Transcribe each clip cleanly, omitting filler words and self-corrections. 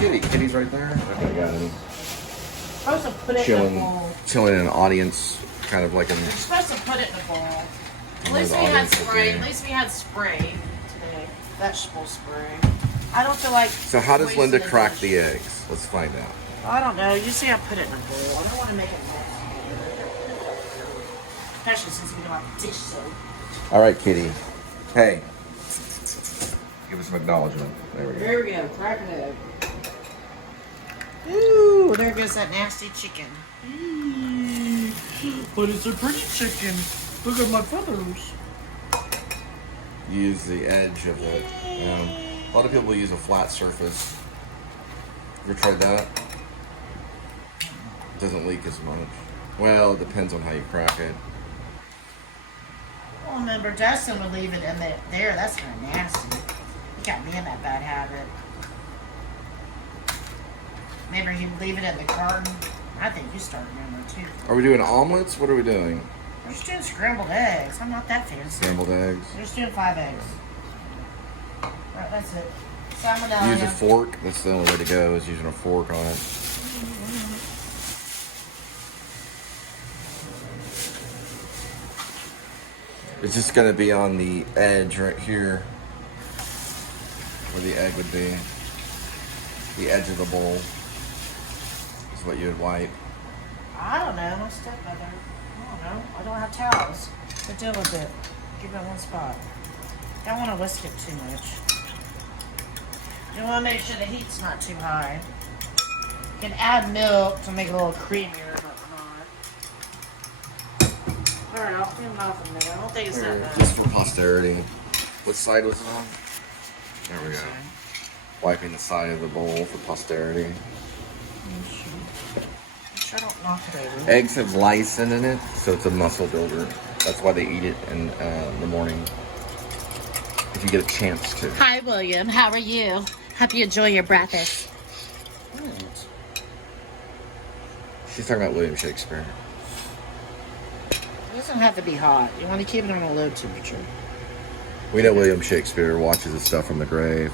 Kitty? Kitty's right there. Okay, got him. I'm supposed to put it in a bowl. Chilling in an audience, kind of like in. You're supposed to put it in a bowl. At least we had spray. At least we had spray today. Vegetable spray. I don't feel like. So how does Linda crack the eggs? Let's find out. I don't know. You see, I put it in a bowl. I don't want to make it messy. Especially since we don't have dish soap. All right, Kitty. Hey. Give us some acknowledgement. There we go. There we go. Crack an egg. Ooh, there goes that nasty chicken. But it's a pretty chicken. Look at my feathers. Use the edge of it. A lot of people use a flat surface. Ever tried that? It doesn't leak as much. Well, it depends on how you crack it. Well, remember, Dustin would leave it in there. That's kind of nasty. He got me in that bad habit. Maybe he'd leave it in the carton. I think you started doing that too. Are we doing omelets? What are we doing? We're just doing scrambled eggs. I'm not that fancy. Scrambled eggs. We're just doing 5 eggs. Alright, that's it. Salmonella. Use a fork. That's the only way to go, is using a fork on it. It's just going to be on the edge right here where the egg would be. The edge of the bowl is what you would wipe. I don't know. My stepmother. I don't know. I don't have towels. So deal with it. Give it one spot. Don't want to whisk it too much. You want to make sure the heat's not too high. You can add milk to make it a little creamier, but not. Alright, I'll clean them off in a minute. I don't think it's that bad. Just for posterity. What side was it on? There we go. Wiping the side of the bowl for posterity. Make sure I don't knock it over. Eggs have lysine in it, so it's a muscle builder. That's why they eat it in the morning. If you get a chance to. Hi, William. How are you? Hope you enjoy your breakfast. She's talking about William Shakespeare. It doesn't have to be hot. You want to keep it on a low temperature. We know William Shakespeare watches his stuff from the grave.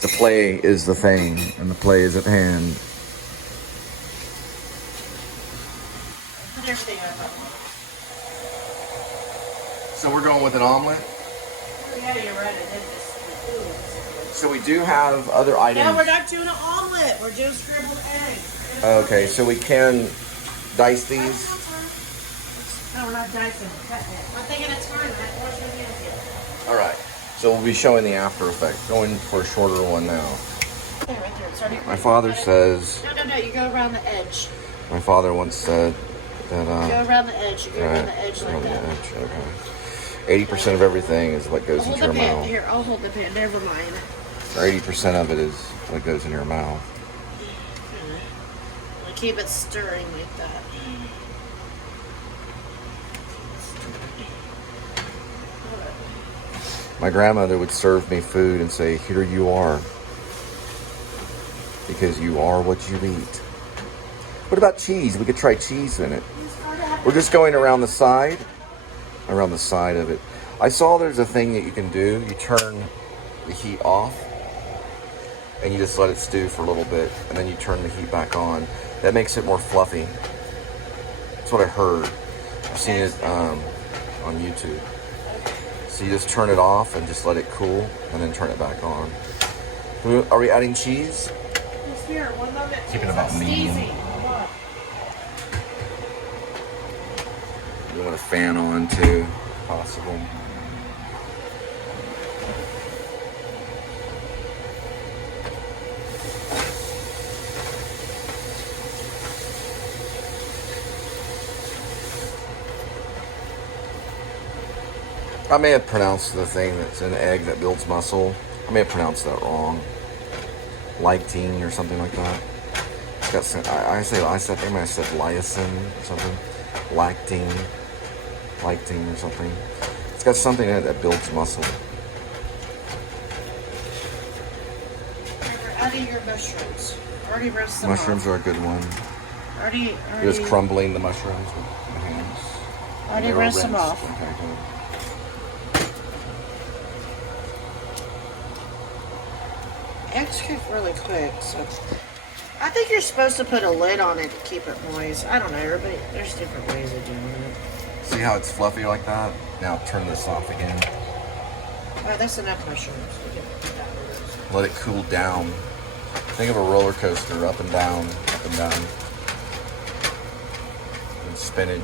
The play is the thing, and the play is at hand. Put everything up. So we're going with an omelet? Yeah, you're right. I did this. So we do have other items. No, we're not doing an omelet. We're doing scrambled eggs. Okay, so we can dice these. No, we're not dicing. Cutting it. One thing at a time. I have to wash my hands here. All right. So we'll be showing the after effect. Going for a shorter one now. There, right there. It's already My father says. No, you go around the edge. My father once said that. Go around the edge. You go around the edge like around that. the edge. Okay. 80% of everything is what goes into your mouth. Here, I'll hold the pan. Never mind. Or 80% of it is what goes in your mouth. We'll keep it stirring like that. My grandmother would serve me food and say, "Here you are, because you are what you eat." What about cheese? We could try cheese in it. We're just going around the side of it. I saw there's a thing that you can do. You turn the heat off and you just let it stew for a little bit, and then you turn the heat back on. That makes it more fluffy. That's what I heard. I've seen it on YouTube. So you just turn it off and just let it cool, and then turn it back on. Are we adding cheese? Yes, here, one moment. Keep it about medium. You want a fan on too, if possible. I may have pronounced the thing that's an egg that builds muscle. I may have pronounced that wrong. Lectine or something like that. It's got some, I think I said lysine or something. Lactine or something. It's got something in it that builds muscle. Remember, adding your mushrooms. Already roast them Mushrooms off. are a good one. Already. Just crumbling the mushrooms with my hands. Already roast them off. Okay, good. Eggs cook really quick, so I think you're supposed to put a lid on it to keep it moist. I don't know, everybody, there's different ways of doing it. See how it's fluffy like that? Now turn this off again. Oh, that's enough mushrooms. Let it cool down. Think of a roller coaster, up and down, up and down. And spinach.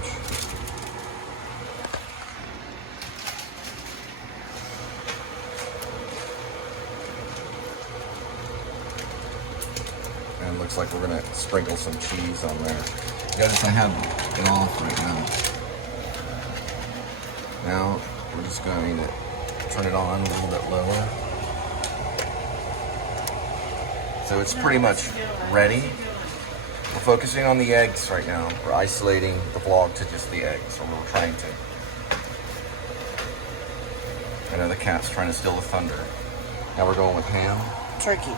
And it looks like we're gonna sprinkle some cheese on there. Notice I have it off right now. Now we're just going to turn it on a little bit lower. So it's pretty much ready. We're focusing on the eggs right now. We're isolating the vlog to just the eggs, or we're trying to. I know the cat's trying to steal the thunder. Now we're going with ham. Turkey.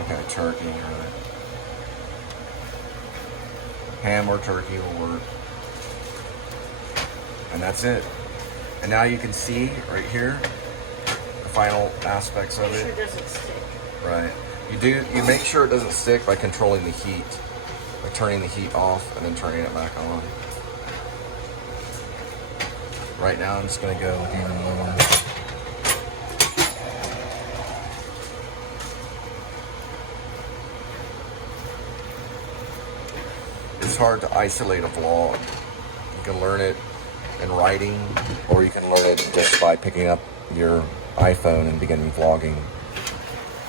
Okay, turkey, right. Ham or turkey will work. And that's it. And now you can see right here the final aspects of it. Make sure it doesn't stick. Right. You make sure it doesn't stick by controlling the heat. By turning the heat off and then turning it back on. Right now I'm just gonna go even lower. It's hard to isolate a vlog. You can learn it in writing, or you can learn it just by picking up your iPhone and beginning vlogging.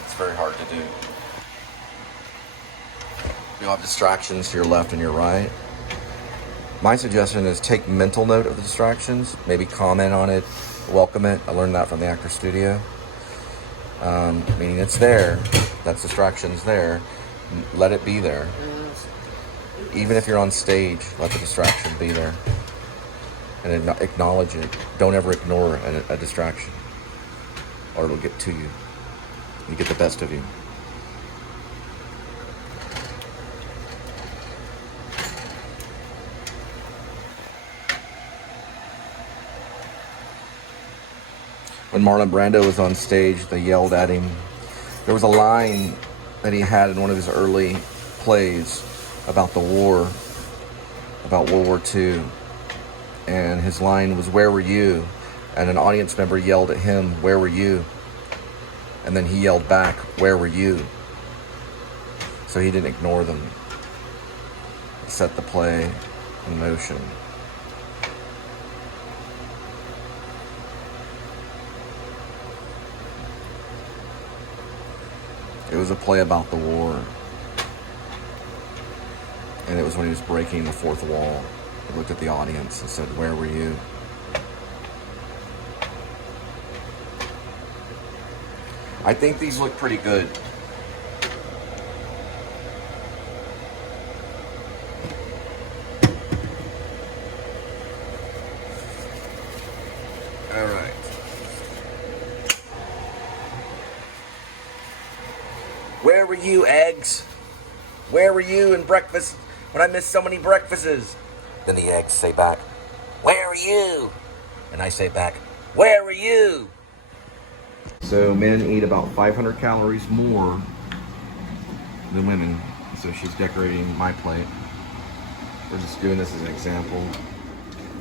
It's very hard to do. You'll have distractions to your left and your right. My suggestion is take mental note of the distractions, maybe comment on it, welcome it. I learned that from the Actor Studio. Meaning it's there, that distraction's there, let it be there. Even if you're on stage, let the distraction be there. And acknowledge it. Don't ever ignore a distraction, or it'll get to you. You get the best of you. When Marlon Brando was on stage, they yelled at him. There was a line that he had in one of his early plays about the war, about World War II. And his line was, "Where were you?" And an audience member yelled at him, "Where were you?" And then he yelled back, "Where were you?" So he didn't ignore them. It set the play in motion. It was a play about the war. And it was when he was breaking the fourth wall. He looked at the audience and said, "Where were you?" I think these look pretty good. All right. Where were you, eggs? Where were you in breakfast when I missed so many breakfasts? Then the eggs say back, "Where are you?" And I say back, "Where are you?" So men eat about 500 calories more than women. So she's decorating my plate. We're just doing this as an example.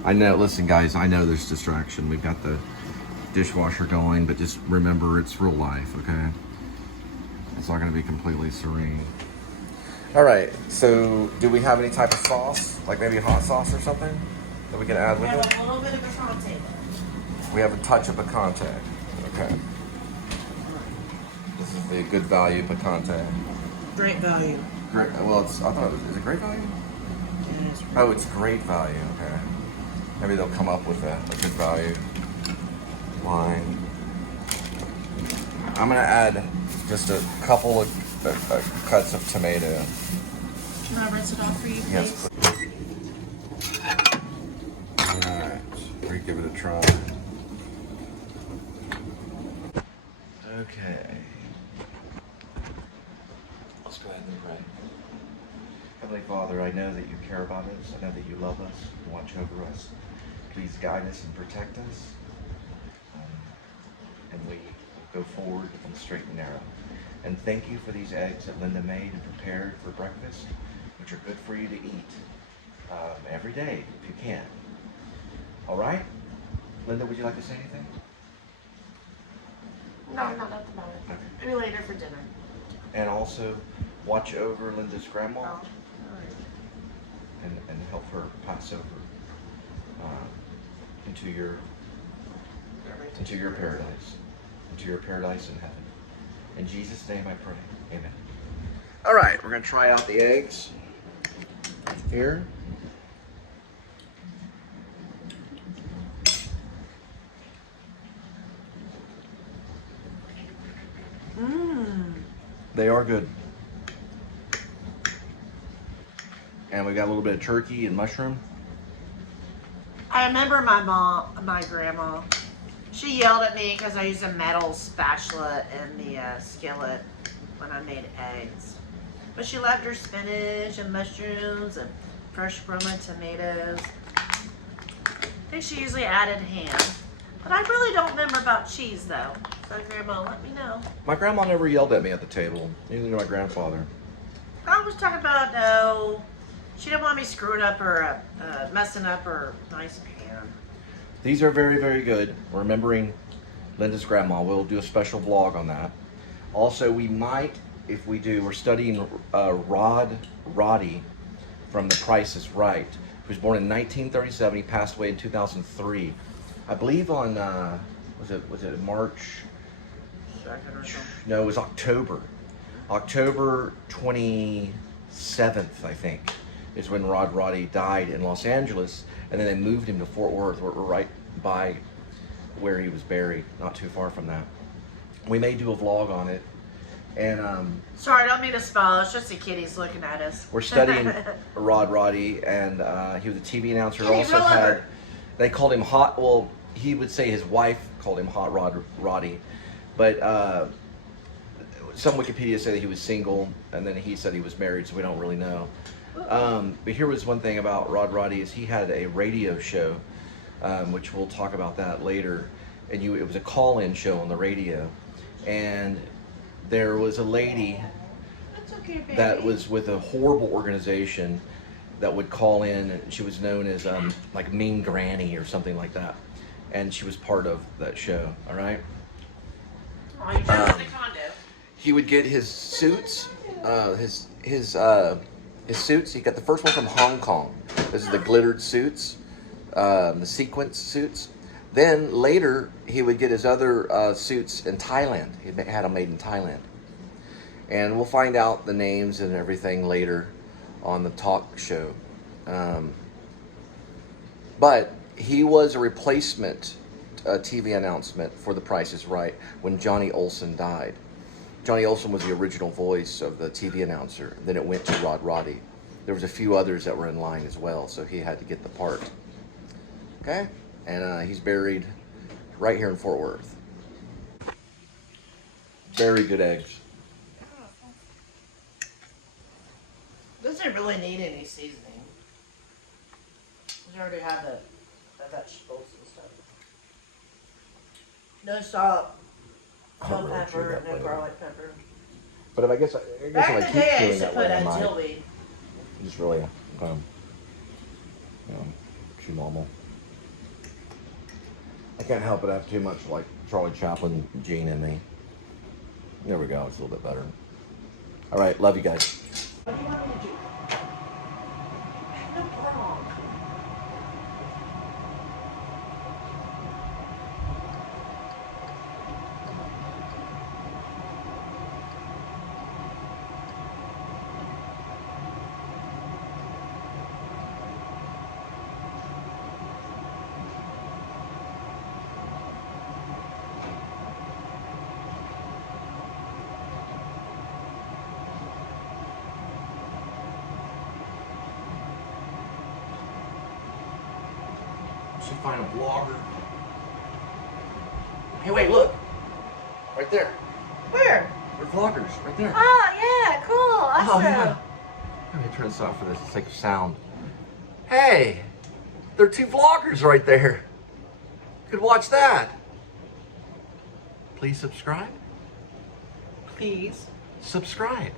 I know, listen guys, I know there's distraction. We've got the dishwasher going, but just remember it's real life, okay? It's not gonna be completely serene. All right, so do we have any type of sauce? Like maybe hot sauce or something that we can add We with it? have a little bit of picante. We have a touch of picante. Okay. This is the good value picante. Great value. Great, well, I thought it was, is it great value? It is. Oh, it's great value, okay. Maybe they'll come up with a good value line. I'm gonna add just a couple of cuts of tomato. Can I rinse it off for you, please? Yes, please. Alright, we give it a try. Okay. Let's go ahead and pray. Heavenly Father, I know that you care about us. I know that you love us, you watch over us. Please guide us and protect us. And we go forward on the straight and narrow. And thank you for these eggs that Linda made and prepared for breakfast, which are good for you to eat every day if you can. All right? Linda, would you like to say anything? No, not at the moment. Okay. Maybe later for dinner. And also watch over Linda's grandma. Oh, all right. And help her pass over into your paradise, into your paradise in heaven. In Jesus' name I pray, amen. All right, we're gonna try out the eggs here. They are good. And we got a little bit of turkey and mushroom. I remember my grandma, she yelled at me because I used a metal spatula in the skillet when I made eggs. But she loved her spinach and mushrooms and fresh Roma tomatoes. I think she usually added ham. But I really don't remember about cheese though. So Grandma, let me know. My grandma never yelled at me at the table, neither did my grandfather. I was talking about, no, she didn't want me screwing up or messing up her nice pan. These are very, very good. Remembering Linda's grandma. We'll do a special vlog on that. Also, we might, if we do, we're studying Rod Roddy from The Price is Right, who was born in 1937. He passed away in 2003. I believe on, was it March? Second or something? No, it was October. October 27th, I think, is when Rod Roddy died in Los Angeles, and then they moved him to Fort Worth. We're right by where he was buried, not too far from that. We may do a vlog on it. And sorry, I don't mean to spoil. It's just the kitties looking at us. we're studying Rod Roddy, and he was a TV announcer. Kitty, Also had, they called him Hot. Well, he would say his wife called him Hot Rod Roddy, but some Wikipedia say that he was single, and then he said he was married, so we don't really know. But here was one thing about Rod Roddy is he had a radio show, which we'll talk about that later. And it was a call-in show on the radio, and there was a lady that was with a horrible organization that would call in, and she was known as like Mean Granny or something like that, and she was part of that show. All right. Oh, you're just in the condo. He would get his suits, his suits. He got the first one from Hong Kong. This is the glittered suits, the sequence suits. Then later he would get his other suits in Thailand. He had them made in Thailand, and we'll find out the names and everything later on the talk show. But he was a replacement TV announcement for The Price is Right when Johnny Olsen died. Johnny Olsen was the original voice of the TV announcer. Then it went to Rod Roddy. There was a few others that were in line as well, so he had to get the part. Okay? And he's buried right here in Fort Worth. Very good eggs. Doesn't really need any seasoning. We already have the vegetables and stuff. No salt, no pepper, no garlic pepper. But if I guess Back in if I the keep day, I doing used to that put way, I might Dilby. just really too normal. I can't help it. I have too much like Charlie Chaplin gene in me. There we go. It's a little bit better. All right. Love you guys. What do you want me to do? No problem. Should find a vlogger. Hey, wait, look. Right there. Where? They're vloggers. Right there. Oh, yeah, cool. Awesome. Oh, yeah. Let me turn this off for this. It's like sound. Hey, there are two vloggers right there. You could watch that. Please subscribe. please subscribe.